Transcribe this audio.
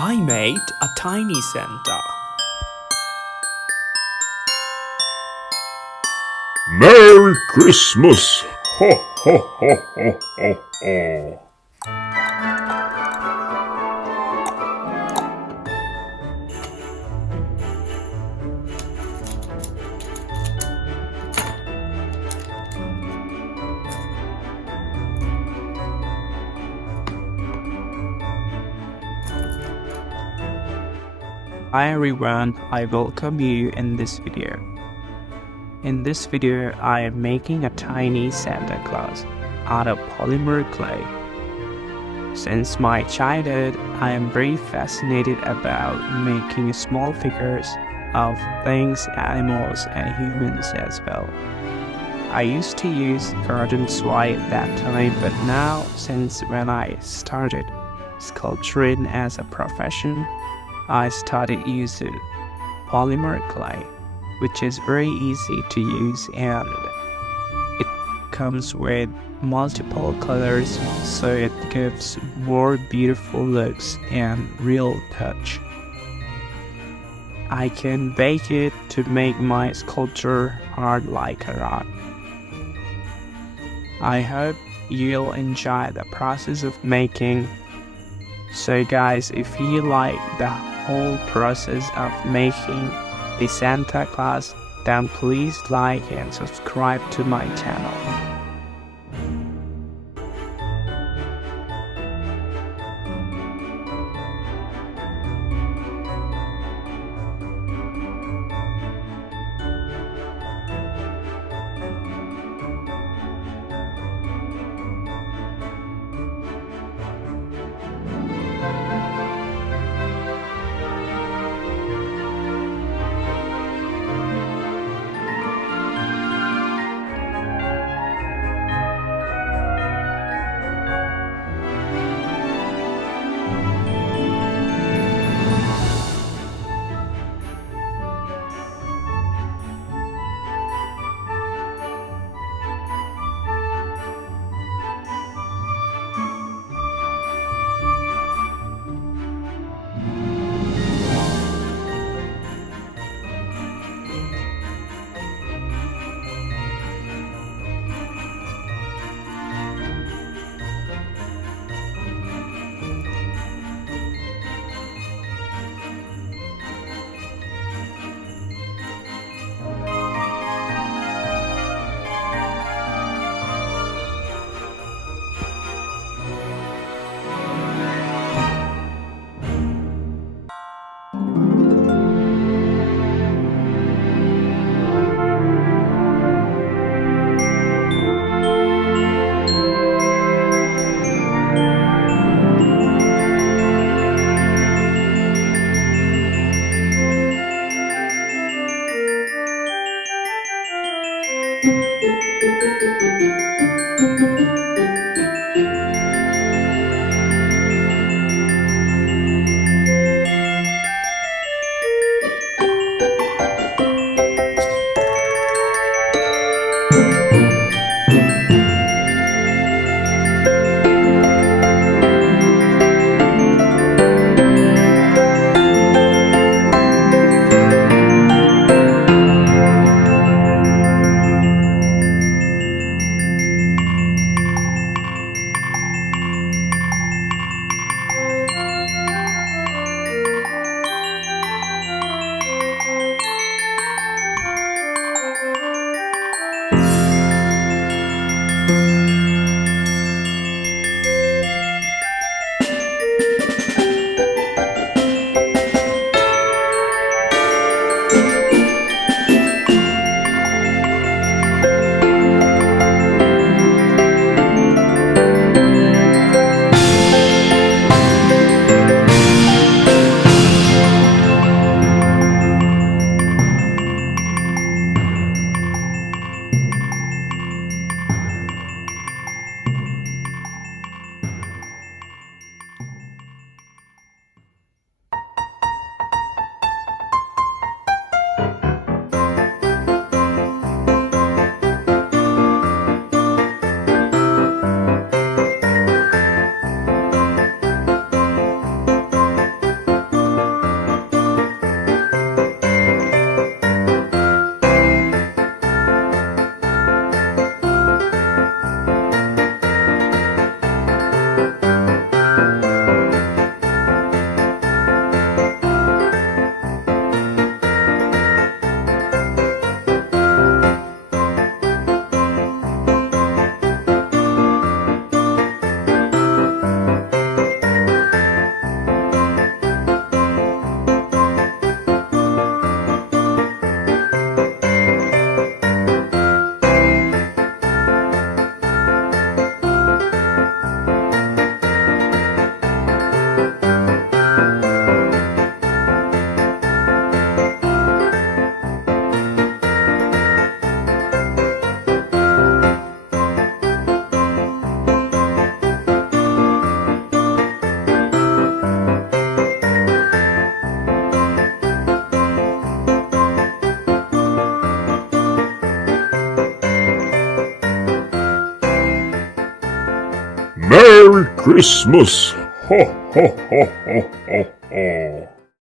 I made a tiny Santa. Merry Christmas! Ho ho ho ho ho ho! Hi everyone, I welcome you in this video. In this video, I am making a tiny Santa Claus out of polymer clay. Since my childhood, I am very fascinated about making small figures of things, animals, and humans as well. I used to use garden soil at that time, but now, since when I started sculpturing as a profession, I started using polymer clay, which is very easy to use and it comes with multiple colors, so it gives more beautiful looks and real touch. I can bake it to make my sculpture hard like a rock. I hope you'll enjoy the process of making. So guys, if you like the whole process of making the Santa Claus, then please like and subscribe to my channel. Merry Christmas! Ho, ho, ho, ho, ho, ho.